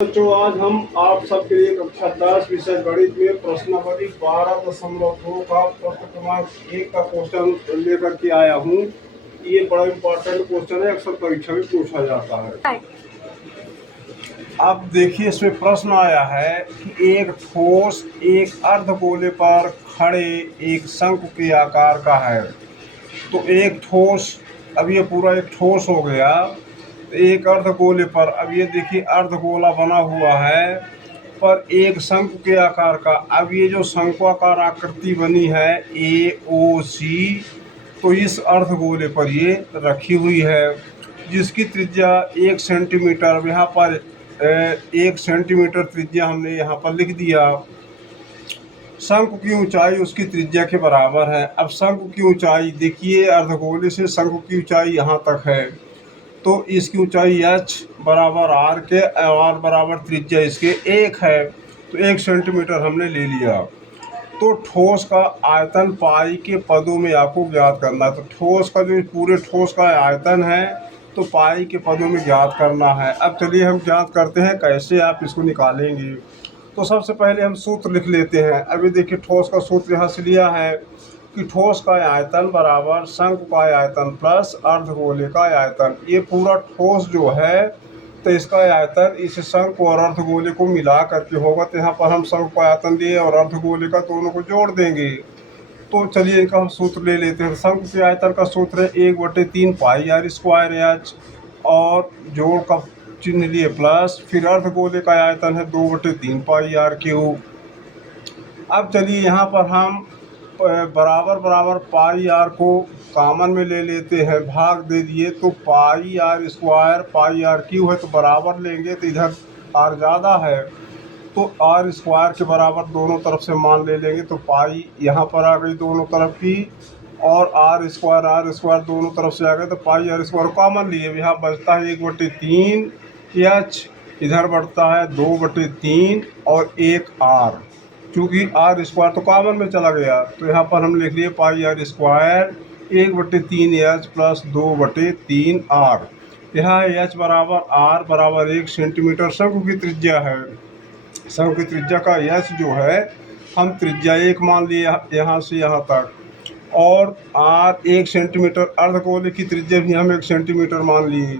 बच्चों, आज हम आप सबके लिए कक्षा 10 विषय गणित में प्रश्नावली 12.2 का प्रश्न क्रमांक 1 का क्वेश्चन लेकर के आया हूँ। ये बड़ा इम्पोर्टेंट क्वेश्चन है, अक्सर परीक्षा में पूछा जाता है। अब देखिए, इसमें प्रश्न आया है कि एक ठोस एक अर्धगोले पर खड़े एक शंकु के आकार का है। तो एक ठोस, अब ये पूरा एक ठोस हो गया। तो एक अर्धगोले पर, अब ये देखिए अर्धगोला बना हुआ है पर एक शंकु के आकार का। अब ये जो शंक्वाकार आकृति बनी है AOC, तो इस अर्धगोले पर ये रखी हुई है, जिसकी त्रिज्या 1 सेंटीमीटर। अब यहाँ पर 1 सेंटीमीटर त्रिज्या हमने यहाँ पर लिख दिया। शंकु की ऊंचाई उसकी त्रिज्या के बराबर है। अब शंकु की ऊंचाई देखिए, अर्धगोले से शंकु की ऊंचाई यहाँ तक है, तो इसकी ऊंचाई h बराबर r के, r बराबर त्रिज्या इसके 1 है, तो 1 सेंटीमीटर हमने ले लिया। तो ठोस का आयतन पाई के पदों में आपको ज्ञात करना है। तो ठोस का जो पूरे ठोस का आयतन है, तो पाई के पदों में ज्ञात करना है। अब चलिए हम ज्ञात करते हैं, कैसे आप इसको निकालेंगे। तो सबसे पहले हम सूत्र लिख लेते हैं। अभी देखिए, ठोस का सूत्र यहाँ से लिया है कि ठोस का आयतन बराबर शंकु का आयतन प्लस अर्धगोले का आयतन। ये पूरा ठोस जो है, तो इसका आयतन इस शंकु और अर्धगोले को मिला करके होगा। तो यहाँ पर हम शंकु का आयतन लिए और अर्धगोले का, दोनों को जोड़ देंगे। तो चलिए इनका हम सूत्र ले लेते हैं। शंकु के आयतन का सूत्र है 1/3 पाई आर स्क्वायर एच, और जोड़ का चिन्ह लिए प्लस, फिर अर्धगोले का आयतन है 2/3 पाई आर क्यूब। अब चलिए यहाँ पर हम बराबर बराबर पाई आर को कॉमन में ले लेते हैं, भाग दे दिए, तो pi r square pi r cube है, तो बराबर लेंगे तो इधर आर ज़्यादा है, तो आर स्क्वायर के बराबर दोनों तरफ से मान ले लेंगे। तो पाई यहाँ पर आ गई दोनों तरफ की, और आर स्क्वायर दोनों तरफ से आ गए, तो पाई आर स्क्वायर कॉमन लिए। यहाँ बचता है 1/3 एच, इधर बढ़ता है 2/3 और 1 आर। चूँकि आर स्क्वायर तो कॉमन में चला गया, तो यहाँ पर हम लिख लिए pi r square 1/3 h plus 2/3 r. यहाँ एच बराबर आर बराबर 1 सेंटीमीटर शंकु की त्रिज्या है। शंकु की त्रिज्या का एच जो है, हम त्रिज्या 1 मान लिए यहाँ से यहाँ तक, और आर 1 सेंटीमीटर, अर्धगोले की त्रिज्या भी हम 1 सेंटीमीटर मान लिए।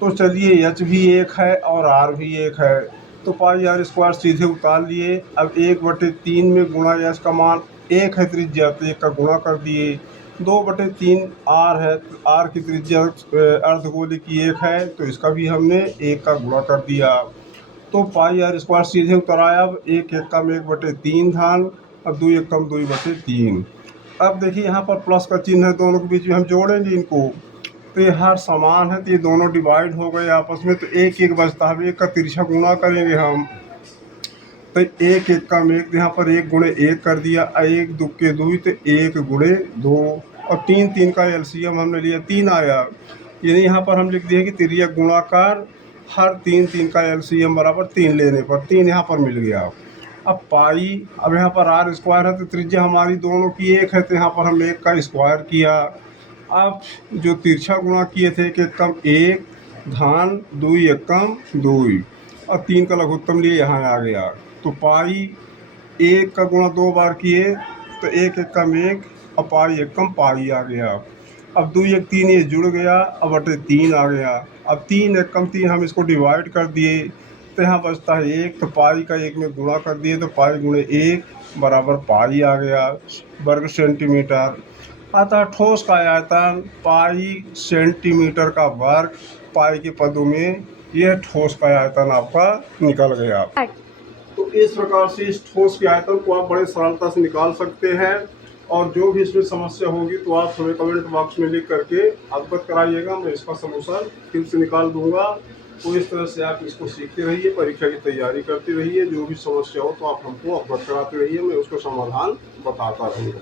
तो चलिए एच भी 1 है और आर भी 1 है, तो पाई आर स्क्वायर सीधे उतार लिए। अब 1/3 में गुणा एच का मान 1 है त्रिज्या, तो 1 का गुणा कर दिए। 2/3 आर है, तो आर की त्रिज्या अर्धगोले की 1 है, तो इसका भी हमने 1 का गुणा कर दिया। तो पाई आर स्क्वायर सीधे उतर आया। अब 1 एकम 1/3 धान, अब 2 एकम 2/3। अब देखिए यहाँ पर प्लस का चिन्ह है, दोनों के बीच में हम जोड़ेंगे इनको, तो ये हर समान है, तो ये दोनों डिवाइड हो गए आपस में, तो 1 बचता है। 1 का तिरछा गुणा करेंगे हम, तो 1 एकम 1, यहाँ पर 1 गुणे 1 कर दिया, 1 दुक्के 2, तो 1 गुणे 2, और 3 का एलसीएम हमने लिया 3 आया। यानी यहाँ पर हम लिख दिए कि तिर्यक गुणाकार हर 3 का एलसीएम बराबर 3 लेने पर 3 यहाँ पर मिल गया। अब पाई, अब यहाँ पर आर स्क्वायर है, तो त्रिज्या हमारी दोनों की 1 है, तो यहाँ पर हम 1 का स्क्वायर किया। अब जो तिरछा गुणा किए थे, 1 एकम 1 धान 2 एकम 2, और 3 का लघुत्तम लिए यहाँ आ गया। तो पाई 1 का गुणा 2 बार किए, तो 1 एकम 1 और पाई एकम पाई आ गया। अब 2 1 3 ये जुड़ गया, अब बटे 3 आ गया। अब 3 एकम 3 हम इसको डिवाइड कर दिए, तो यहाँ बचता है 1, तो पाई का 1 में गुणा कर दिए, तो पाई गुणे 1 बराबर पाई आ गया वर्ग सेंटीमीटर। अतः ठोस का आयतन पाई सेंटीमीटर का वर्ग, पाई के पदों में यह ठोस का आयतन आपका निकल गया। तो इस प्रकार से इस ठोस के आयतन को आप बड़े सरलता से निकाल सकते हैं, और जो भी इसमें समस्या होगी तो आप हमें कमेंट बॉक्स में लिख करके अवगत कराइएगा, मैं इसका सलूशन फिर से निकाल दूंगा। तो इस तरह से आप इसको सीखते रहिए, परीक्षा की तैयारी करते रहिए, जो भी समस्या हो तो आप हमको अवगत कराते रहिए, मैं उसका समाधान बताता रहूँगा।